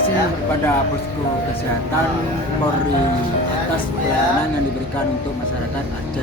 kasih kepada posko kesehatan Polri atas pelayanan yang diberikan untuk masyarakat Aceh.